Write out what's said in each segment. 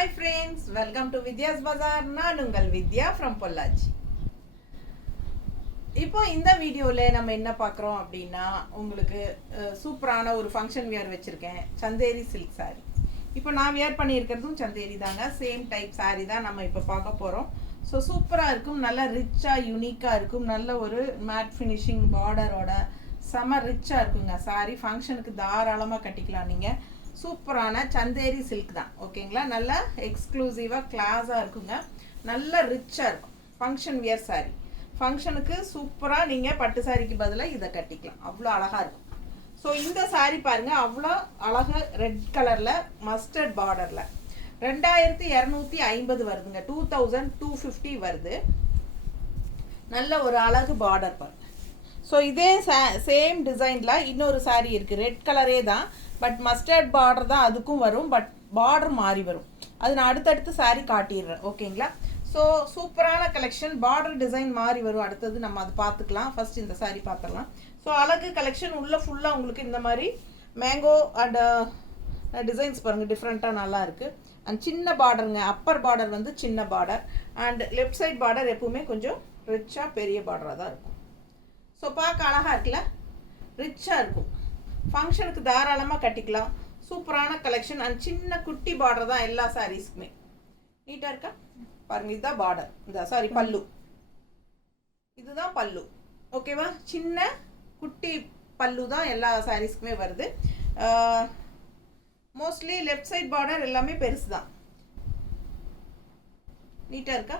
Hi friends, welcome to Vidya's Bazaar. நான் உங்கள் வித்யா from Pollachi. இப்போ இந்த வீடியோவில் நம்ம என்ன பார்க்குறோம் அப்படின்னா உங்களுக்கு சூப்பரான ஒரு ஃபங்க்ஷன் வியர் வச்சுருக்கேன், சந்தேரி சில்க் சாரீ. இப்போ நான் வியர் பண்ணியிருக்கிறதும் சந்தேரி தாங்க, சேம் டைப் சாரீ தான் நம்ம இப்போ பார்க்க போகிறோம். ஸோ சூப்பராக இருக்கும், நல்லா ரிச்சாக யூனிக்காக இருக்கும், நல்ல ஒரு மேட் ஃபினிஷிங் பார்டரோட செம ரிச்சாக இருக்குங்க சாரீ. ஃபங்க்ஷனுக்கு தாராளமாக கட்டிக்கலாம் நீங்கள். சூப்பரான சந்தேரி சில்க் தான், ஓகேங்களா. நல்லா எக்ஸ்க்ளூசிவாக கிளாஸாக இருக்குங்க, நல்ல ரிச்சாக இருக்கும். ஃபங்க்ஷன் வியர் சாரீ, ஃபங்க்ஷனுக்கு சூப்பராக நீங்கள் பட்டு சாரிக்கு பதிலாக இதை கட்டிக்கலாம், அவ்வளோ அழகாக இருக்கும். ஸோ இந்த சாரீ பாருங்கள், அவ்வளோ அழகாக ரெட் கலரில் மஸ்டர்ட் பார்டரில் 2250 வருதுங்க, 2250 வருது. நல்ல ஒரு அழகு பார்டர் பாருங்க. ஸோ இதே சேம் டிசைனில் இன்னொரு சாரீ இருக்குது, ரெட் கலரே தான், பட் மஸ்டர்ட் பார்டர் தான் அதுக்கும் வரும், பட் பார்டர் மாறி வரும். அது நான் அடுத்தடுத்து சாரீ காட்டிடுறேன், ஓகேங்களா. ஸோ சூப்பரான கலெக்ஷன், பார்டர் டிசைன் மாறி வரும், அடுத்தது நம்ம அது பார்த்துக்கலாம். ஃபர்ஸ்ட் இந்த சாரீ பார்த்துடலாம். ஸோ அழகு கலெக்ஷன் உள்ள ஃபுல்லாக உங்களுக்கு இந்த மாதிரி மேங்கோ அண்ட் டிசைன்ஸ் பாருங்கள், டிஃப்ரெண்ட்டாக நல்லா இருக்குது. அண்ட் சின்ன பார்டருங்க, அப்பர் பார்டர் வந்து சின்ன border, and left side border எப்பவுமே கொஞ்சம் ரிச்சாக பெரிய பார்டராக தான் இருக்கும். ஸோ பார்க்க அழகாக இருக்குல்ல, ரிச்சாக இருக்கும், ஃபங்க்ஷனுக்கு தாராளமாக கட்டிக்கலாம். சூப்பரான கலெக்ஷன் அண்ட் சின்ன குட்டி பார்டர் தான் எல்லா சாரீஸ்க்குமே. நீட்டாக இருக்கா பாருங்கள், இதுதான் பார்டர், இந்த சாரி பல்லு, இதுதான் பல்லு, ஓகேவா. சின்ன குட்டி பல்லு தான் எல்லா சாரீஸ்க்குமே வருது. மோஸ்ட்லி லெஃப்ட் சைட் பார்டர் எல்லாமே பெருசு தான். நீட்டாக இருக்கா,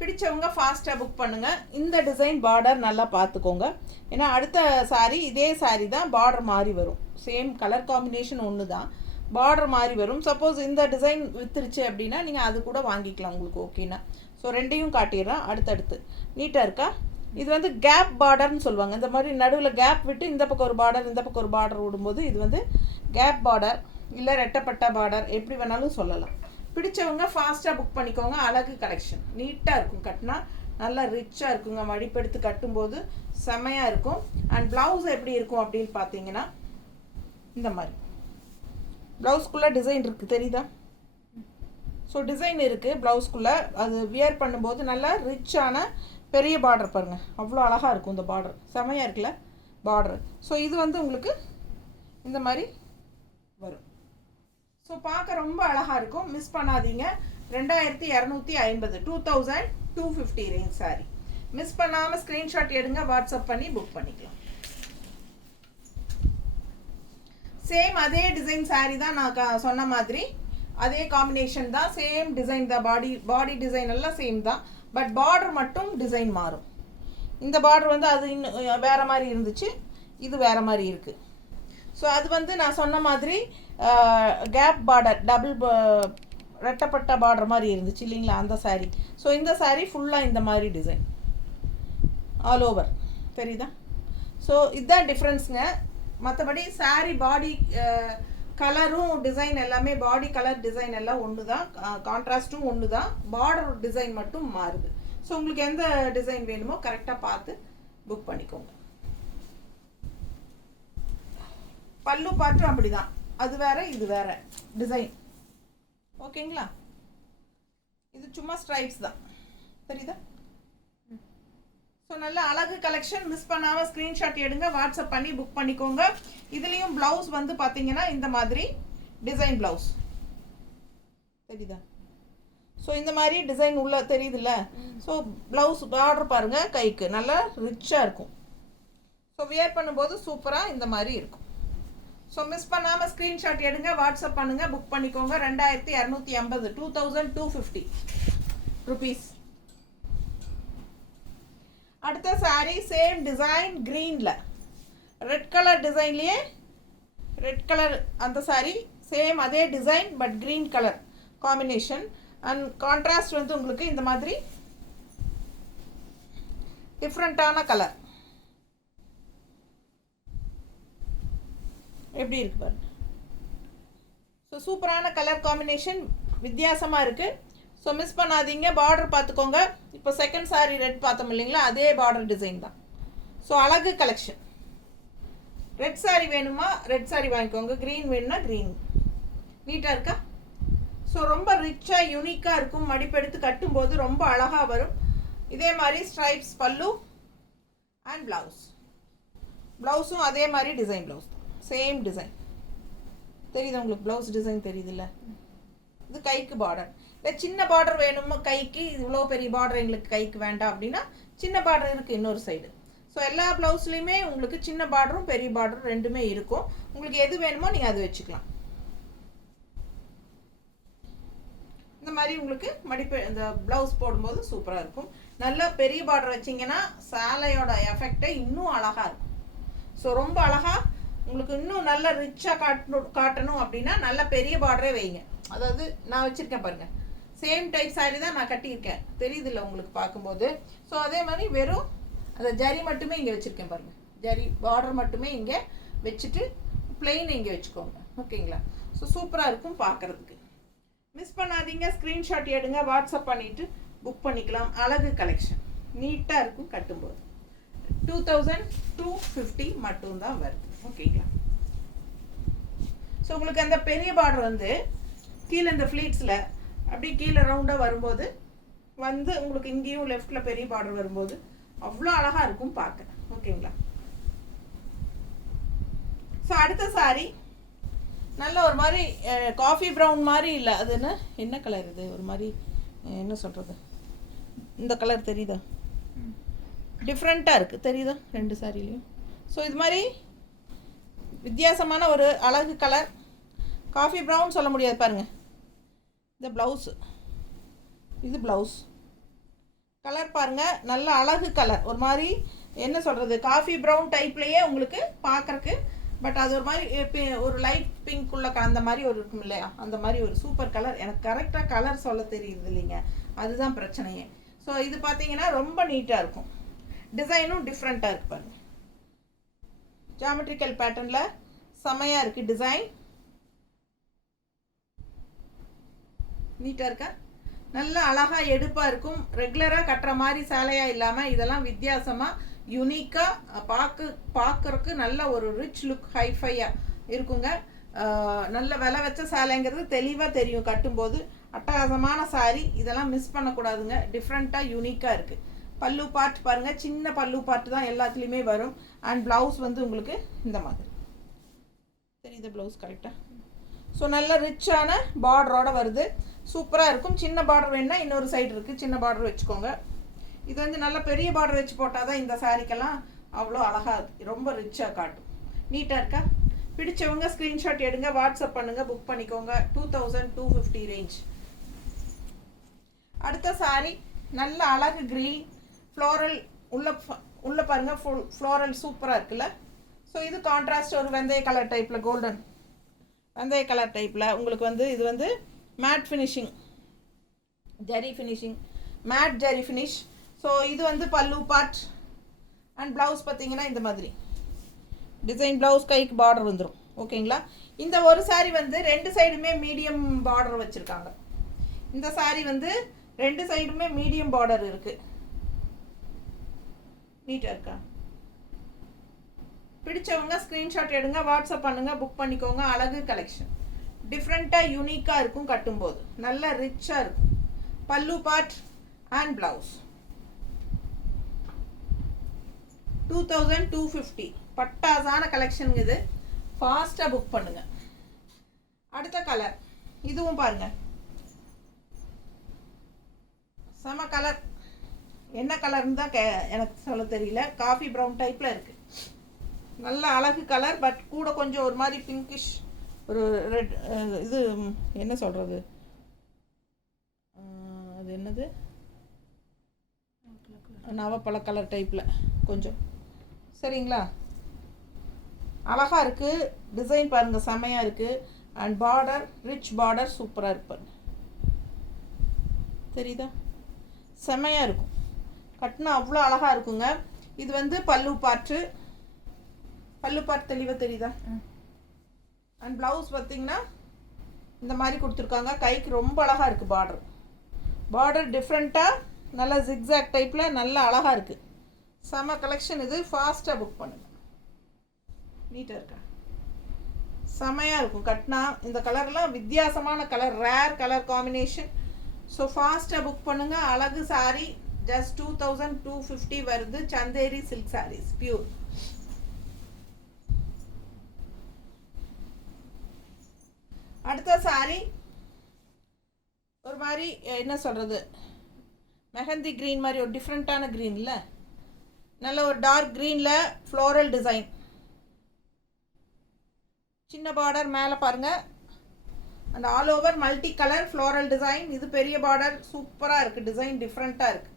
பிடிச்சவங்க ஃபாஸ்ட்டாக புக் பண்ணுங்கள். இந்த டிசைன் பார்டர் நல்லா பார்த்துக்கோங்க, ஏன்னா அடுத்த சாரீ இதே சாரீ தான், பார்டர் மாறி வரும். சேம் கலர் காம்பினேஷன் ஒன்று தான், பார்டர் மாறி வரும். சப்போஸ் இந்த டிசைன் வித்துருச்சு அப்படின்னா நீங்கள் அது கூட வாங்கிக்கலாம் உங்களுக்கு, ஓகேண்ணா. ஸோ ரெண்டையும் காட்டிடுறேன் அடுத்தடுத்து. நீட்டாக இருக்கா. இது வந்து கேப் பார்டர்னு சொல்லுவாங்க, இந்த மாதிரி நடுவில் கேப் விட்டு இந்த பக்கம் ஒரு பார்டர் இந்த பக்கம் ஒரு பார்டர் விடும்போது இது வந்து கேப் பார்டர், இல்லை ரெட்டப்பட்ட பார்டர், எப்படி வேணாலும் சொல்லலாம். பிடிச்சவங்க ஃபாஸ்ட்டாக புக் பண்ணிக்கோங்க. அழகு கலெக்ஷன், நீட்டாக இருக்கும், கட்டினா நல்லா ரிச்சாக இருக்குங்க, மடிப்பெடுத்து கட்டும்போது செமையாக இருக்கும். அண்ட் ப்ளவுஸ் எப்படி இருக்கும் அப்படின்னு பார்த்தீங்கன்னா இந்த மாதிரி ப்ளவுஸ்க்குள்ளே டிசைன் இருக்குது, தெரியுதா. ஸோ டிசைன் இருக்குது ப்ளவுஸ்க்குள்ளே, அது வியர் பண்ணும்போது நல்லா ரிச்சான பெரிய பார்டர் பாருங்கள், அவ்வளோ அழகாக இருக்கும் இந்த பார்டர், செமையாக இருக்குல்ல பார்டர். ஸோ இது வந்து உங்களுக்கு இந்த மாதிரி வரும். ஸோ பார்க்க ரொம்ப அழகாக இருக்கும், மிஸ் பண்ணாதீங்க. 2250, 2250 ரேஞ்ச் சாரி. மிஸ் பண்ணாமல் ஸ்க்ரீன்ஷாட் எடுங்க, வாட்ஸ்அப் பண்ணி புக் பண்ணிக்கலாம். சேம் அதே டிசைன் சாரி தான், நான் சொன்ன மாதிரி அதே காம்பினேஷன் தான், சேம் டிசைன் தான், பாடி டிசைன் எல்லாம் சேம் தான், பட் பார்டர் மட்டும் டிசைன் மாறும். இந்த பார்டர் வந்து அது இன்னும் வேறு மாதிரி இருந்துச்சு, இது வேறு மாதிரி இருக்குது. ஸோ அது வந்து நான் சொன்ன மாதிரி கேப் பார்டர், டபுள் ரெட்டப்பட்ட பார்டர் மாதிரி இருந்துச்சு இல்லைங்களா, அந்த சாரீ. ஸோ இந்த சாரீ ஃபுல்லாக இந்த மாதிரி டிசைன் ஆல் ஓவர், தெரியுதா. ஸோ இதுதான் டிஃப்ரென்ஸுங்க. மற்றபடி சாரீ பாடி கலரும் டிசைன் எல்லாமே, பாடி கலர் டிசைன் எல்லாம் ஒன்று தான், கான்ட்ராஸ்ட்டும் ஒன்று தான், பார்டர் டிசைன் மட்டும் மாறுது. ஸோ உங்களுக்கு எந்த டிசைன் வேணுமோ கரெக்டாக பார்த்து புக் பண்ணிக்கோங்க. பல்லு பாட்டும் அப்படிதான், அது வேற இது வேற டிசைன், ஓகேங்களா. இது சும்மா ஸ்ட்ரைப்ஸ் தான், தெரியுதா. ஸோ நல்ல அழகு கலெக்ஷன், மிஸ் பண்ணாமல் ஸ்க்ரீன்ஷாட் எடுங்க, வாட்ஸ்அப் பண்ணி புக் பண்ணிக்கோங்க. இதுலேயும் ப்ளவுஸ் வந்து பார்த்தீங்கன்னா இந்த மாதிரி டிசைன் ப்ளவுஸ், தெரியுதா. ஸோ இந்த மாதிரி டிசைன் உள்ள தெரியுதுல்ல. ஸோ ப்ளவுஸ் பார்டர் பாருங்கள், கைக்கு நல்லா ரிச்சாக இருக்கும். ஸோ வியர் பண்ணும்போது சூப்பராக இந்த மாதிரி இருக்கும். ஸோ மிஸ் பண்ணாமல் ஸ்க்ரீன்ஷாட் எடுங்க, வாட்ஸ்அப் பண்ணுங்கள், புக் பண்ணிக்கோங்க. 2250, 2250 ருபீஸ். அடுத்த சாரீ சேம் டிசைன் க்ரீனில், ரெட் கலர் டிசைன்லேயே ரெட் கலர் அந்த சாரீ, சேம் அதே design but green colour combination. And contrast வந்து உங்களுக்கு இந்த மாதிரி டிஃப்ரெண்ட்டான கலர், எப்படி இருக்கு பாருங்க. ஸோ சூப்பரான கலர் காம்பினேஷன், வித்தியாசமாக இருக்குது. ஸோ மிஸ் பண்ணாதீங்க, பார்டர் பார்த்துக்கோங்க. இப்போ செகண்ட் சாரீ ரெட் பார்த்தோம் இல்லைங்களா, அதே பார்டர் டிசைன் தான். ஸோ அழகு கலெக்ஷன். ரெட் சாரீ வேணுமா ரெட் சாரீ வாங்கிக்கோங்க, க்ரீன் வேணும்னா க்ரீன். நீட்டாக இருக்கா. ஸோ ரொம்ப ரிச்சாக யூனிக்காக இருக்கும். மடிப்பெடுத்து கட்டும்போது ரொம்ப அழகாக வரும். இதே மாதிரி ஸ்ட்ரைப்ஸ் பல்லு அண்ட் ப்ளவுஸ். ப்ளவுஸும் அதே மாதிரி டிசைன் ப்ளவுஸ், சேம் டிசைன். தெரியுது உங்களுக்கு? ப்ளவுஸ் டிசைன் தெரியுதுல்ல? இது கைக்கு பார்டர். இல்லை சின்ன பார்டர் வேணுமோ கைக்கு, இவ்வளோ பெரிய பார்டர் எங்களுக்கு கைக்கு வேண்டாம் அப்படின்னா சின்ன பார்டர் இருக்குது இன்னொரு சைடு. ஸோ எல்லா ப்ளவுஸ்லேயுமே உங்களுக்கு சின்ன பார்டரும் பெரிய பார்டரும் ரெண்டுமே இருக்கும். உங்களுக்கு எது வேணுமோ நீங்கள் அது வச்சுக்கலாம். இந்த மாதிரி உங்களுக்கு மடிப்பு இந்த ப்ளவுஸ் போடும்போது சூப்பராக இருக்கும். நல்லா பெரிய பார்டர் வச்சிங்கன்னா சேலையோட எஃபெக்டை இன்னும் அழகாக இருக்கும். ஸோ ரொம்ப அழகாக உங்களுக்கு இன்னும் நல்லா ரிச்சாக காட்டணும் அப்படின்னா நல்ல பெரிய பார்டரே வைங்க. அதாவது நான் வச்சுருக்கேன் பாருங்கள், சேம் டைப் சாரி தான் நான் கட்டியிருக்கேன், தெரியுதில்ல உங்களுக்கு பார்க்கும்போது. ஸோ அதே மாதிரி வெறும் அந்த ஜரி மட்டுமே இங்கே வச்சுருக்கேன் பாருங்கள், ஜரி பார்டர் மட்டுமே இங்கே வச்சுட்டு பிளெயின் இங்கே வச்சுக்கோங்க. ஓகேங்களா? ஸோ சூப்பராக இருக்கும் பார்க்குறதுக்கு. மிஸ் பண்ணாதீங்க, ஸ்க்ரீன்ஷாட் எடுங்க, வாட்ஸ்அப் பண்ணிவிட்டு புக் பண்ணிக்கலாம். அழகு கலெக்ஷன் நீட்டாக இருக்கும் கட்டும்போது. 2250 மட்டும்தான் வருது. ஓகேங்களா? ஸோ உங்களுக்கு அந்த பெரிய பார்டர் வந்து கீழே இந்த ஃப்ளீட்ஸில் அப்படியே கீழே ரவுண்டாக வரும்போது வந்து உங்களுக்கு இங்கேயும் லெஃப்டில் பெரிய பார்டர் வரும்போது அவ்வளோ அழகாக இருக்கும் பார்க்க. ஓகேங்களா? ஸோ அடுத்த சாரி நல்ல ஒரு மாதிரி காஃபி ப்ரௌன் மாதிரி இல்லை, அது என்ன கலர் இது? ஒரு மாதிரி என்ன சொல்கிறது, இந்த கலர் தெரியுதா? டிஃப்ரெண்ட்டாக இருக்குது, தெரியுதா ரெண்டு சாரிலையும்? ஸோ இது மாதிரி வித்தியாசமான ஒரு அழகு கலர். காஃபி ப்ரௌன் சொல்ல முடியாது பாருங்கள். இந்த ப்ளவுஸு, இது ப்ளவுஸ் கலர் பாருங்கள், நல்ல அழகு கலர். ஒரு மாதிரி என்ன சொல்கிறது, காஃபி ப்ரௌன் டைப்லேயே உங்களுக்கு பார்க்குறக்கு, பட் அது ஒரு மாதிரி ஒரு லைட் பிங்க் உள்ள அந்த மாதிரி ஒரு இருக்கும் இல்லையா, அந்த மாதிரி ஒரு சூப்பர் கலர். எனக்கு கரெக்டாக கலர் சொல்ல தெரியுது இல்லைங்க, அதுதான் பிரச்சனையே. ஸோ இது பார்த்தீங்கன்னா ரொம்ப நீட்டாக இருக்கும். டிசைனும் டிஃப்ரெண்ட்டாக இருக்குது பாருங்கள். ஜாமெட்ரிக்கல் பேட்டர்னில் செமையாக இருக்குது டிசைன். நீட்டாக இருக்கா? நல்ல அழகாக எடுப்பாக இருக்கும். ரெகுலராக கட்டுற மாதிரி சேலையாக இல்லாமல் இதெல்லாம் வித்தியாசமாக யூனிக்காக பார்க்குறக்கு நல்ல ஒரு ரிச் லுக், ஹைஃபையாக இருக்குங்க. நல்ல விலை வச்ச சேலைங்கிறது தெளிவாக தெரியும் கட்டும்போது. அட்டகாசமான சாரி, இதெல்லாம் மிஸ் பண்ணக்கூடாதுங்க. டிஃப்ரெண்ட்டாக யூனிக்காக இருக்குது. பல்லு பார்ட் பாருங்கள், சின்ன பல்லு பார்ட் தான் எல்லாத்துலேயுமே வரும். அண்ட் ப்ளவுஸ் வந்து உங்களுக்கு இந்த மாதிரி தெரியுது, ப்ளவுஸ் கரெக்டாக. ஸோ நல்ல ரிச்சான பார்டரோடு வருது, சூப்பராக இருக்கும். சின்ன பார்டர் வேணுன்னா இன்னொரு சைடு இருக்குது, சின்ன பார்டர் வச்சுக்கோங்க. இது வந்து நல்ல பெரிய பார்டர் வச்சு போட்டால் தான் இந்த சாரிக்கெல்லாம் அவ்வளோ அழகாக ரொம்ப ரிச்சாக காட்டும். நீட்டாக இருக்கா? பிடிச்சவங்க ஸ்க்ரீன்ஷாட் எடுங்க, வாட்ஸ்அப் பண்ணுங்கள், புக் பண்ணிக்கோங்க. 2250 ரேஞ்ச். அடுத்த சாரி நல்ல அழகு க்ரீன் ஃப்ளோரல் உள்ள பாருங்கள், ஃப்ளோரல் சூப்பராக இருக்குல்ல? ஸோ இது கான்ட்ராஸ்ட் ஒரு வெந்தய கலர் டைப்பில், கோல்டன் வெந்தய கலர் டைப்பில் உங்களுக்கு வந்து இது வந்து matte finishing, zari finishing, matte zari finish. So இது வந்து பல்லு பார்ட். அண்ட் ப்ளவுஸ் பார்த்தீங்கன்னா இந்த மாதிரி டிசைன் ப்ளவுஸ், கைக்கு பார்டர் வந்துடும். ஓகேங்களா? இந்த ஒரு சாரி வந்து ரெண்டு சைடுமே மீடியம் பார்டர் வச்சுருக்காங்க. இந்த சாரி வந்து ரெண்டு சைடுமே மீடியம் பார்டர் இருக்குது. நீட்டாக இருக்கா? பிடிச்சவங்க ஸ்க்ரீன்ஷாட் எடுங்க, வாட்ஸ்அப் பண்ணுங்கள், புக் பண்ணிக்கோங்க. அழகு கலெக்ஷன் டிஃப்ரெண்ட்டாக யூனிக்காக இருக்கும் கட்டும்போது, நல்ல ரிச்சாக இருக்கும். பல்லு பார்ட் அண்ட் ப்ளவுஸ். 2250 பட்டாசான கலெக்ஷன் இது. ஃபாஸ்ட்டாக புக் பண்ணுங்கள். அடுத்த கலர் இதுவும் பாருங்கள், செம கலர். என்ன கலர்னு தான் எனக்கு சொல்ல தெரியல. காஃபி ப்ரௌன் டைப்பில் இருக்குது. நல்ல அழகு கலர், பட் கூட கொஞ்சம் ஒரு மாதிரி பிங்கிஷ், ஒரு ரெட், இது என்ன சொல்கிறது, அது என்னது, நவப்பழ கலர் டைப்பில் கொஞ்சம். சரிங்களா? அழகாக இருக்குது. டிசைன் பாருங்கள், செமையாக இருக்குது. அண்ட் பார்டர் ரிச் பார்டர் சூப்பராக இருப்பாங்க. தெரியுதா? செமையாக இருக்கும் கட்டினா, அவ்வளோ அழகாக இருக்குங்க. இது வந்து பல்லு பார்ட்டு. பல்லு பார்ட் தெளிவாக தெரியுதா? அண்ட் ப்ளவுஸ் பார்த்திங்கன்னா இந்த மாதிரி கொடுத்துருக்காங்க. கைக்கு ரொம்ப அழகாக இருக்குது பார்டர். பார்டர் டிஃப்ரெண்ட்டாக நல்லா ஜிக்ஸாக் டைப்பில் நல்லா அழகாக இருக்குது. செம கலெக்ஷன் இது. ஃபாஸ்ட்டாக புக் பண்ணுங்கள். நீட்டாக இருக்கா? செமையாக இருக்கும் கட்டினா. இந்த கலர்லாம் வித்தியாசமான colour, rare colour combination. So ஃபாஸ்ட்டாக புக் பண்ணுங்கள். அழகு சாரீ ஜஸ்ட் 2250 வருது. Chanderi silk saris pure. அடுத்த சாரீ ஒரு மாதிரி என்ன சொல்கிறது, மெஹந்தி க்ரீன் மாதிரி ஒரு டிஃப்ரெண்ட்டான க்ரீன் இல்லை, நல்ல ஒரு டார்க் க்ரீனில் ஃப்ளோரல் டிசைன், சின்ன பார்டர் மேலே பாருங்கள், and all over multi colour floral design. இது பெரிய பார்டர், சூப்பராக இருக்குது, டிசைன் டிஃப்ரெண்ட்டாக இருக்குது.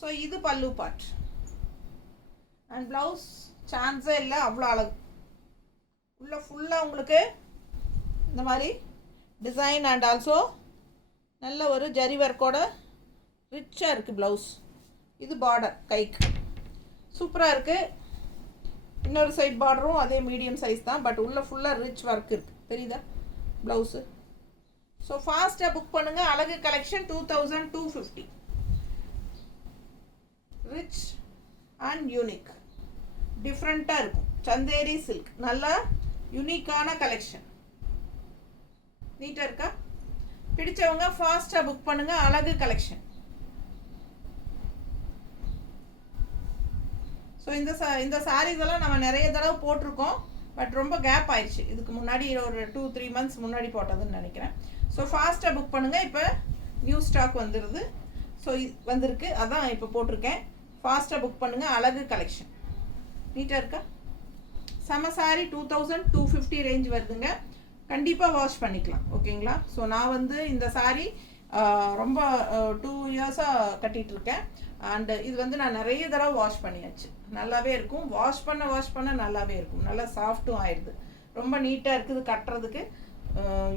ஸோ இது பல்லு பார்ட். அண்ட் ப்ளவுஸ் சான்ஸே இல்லை, அவ்வளோ அழகு. உள்ள ஃபுல்லாக உங்களுக்கு இந்த மாதிரி டிசைன் அண்ட் ஆல்சோ நல்ல ஒரு ஜரி ஒர்க்கோட ரிச்சாக இருக்குது ப்ளவுஸ். இது பார்டர் கைக்கு சூப்பராக இருக்குது. இன்னொரு சைட் பார்டரும் அதே மீடியம் சைஸ் தான், பட் உள்ள ஃபுல்லாக ரிச் ஒர்க் இருக்குது. தெரியுதா ப்ளவுஸு? ஸோ ஃபாஸ்ட்டாக புக் பண்ணுங்கள். அழகு கலெக்ஷன் 2250. ரிச் அண்ட் யூனிக், டிஃப்ரெண்ட்டாக இருக்கும். சந்தேரி சில்க், நல்லா யூனிக்கான கலெக்ஷன். நீட்டாக இருக்கா? பிடிச்சவங்க ஃபாஸ்ட்டாக புக் பண்ணுங்கள். அழகு கலெக்ஷன். ஸோ இந்த சாரீஸ் எல்லாம் நம்ம நிறைய தடவை போட்டிருக்கோம், பட் ரொம்ப கேப் ஆயிடுச்சு. இதுக்கு முன்னாடி ஒரு 2-3 மந்த்ஸ் முன்னாடி போட்டதுன்னு நினைக்கிறேன். ஸோ ஃபாஸ்ட்டாக புக் பண்ணுங்கள். இப்போ நியூ ஸ்டாக் வந்துடுது. ஸோ வந்திருக்கு, அதான் இப்போ போட்டிருக்கேன். ஃபாஸ்ட்டாக புக் பண்ணுங்கள். அழகு கலெக்ஷன். நீட்டாக இருக்கா? செம சாரி 2250 ரேஞ்ச் வருதுங்க. கண்டிப்பாக வாஷ் பண்ணிக்கலாம். ஓகேங்களா? ஸோ நான் இந்த சாரீ ரொம்ப 2 இயர்ஸாக கட்டிகிட்ருக்கேன். அண்டு இது நான் நிறைய தடவை வாஷ் பண்ணியாச்சு. நல்லாவே இருக்கும். வாஷ் பண்ண நல்லாவே இருக்கும். நல்லா சாஃப்ட்டும் ஆயிடுது. ரொம்ப நீட்டாக இருக்குது கட்டுறதுக்கு.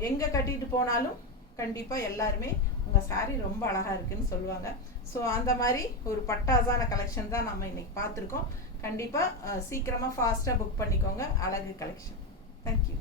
எங்கே கட்டிட்டு போனாலும் கண்டிப்பாக எல்லாருமே உங்கள் சாரீ ரொம்ப அழகாக இருக்குதுன்னு சொல்லுவாங்க. ஸோ அந்த மாதிரி ஒரு பட்டாசான கலெக்ஷன் தான் நம்ம இன்றைக்கி பார்த்துருக்கோம். கண்டிப்பாக சீக்கிரமாக ஃபாஸ்ட்டாக புக் பண்ணிக்கோங்க. அழகு கலெக்ஷன். தேங்க்யூ.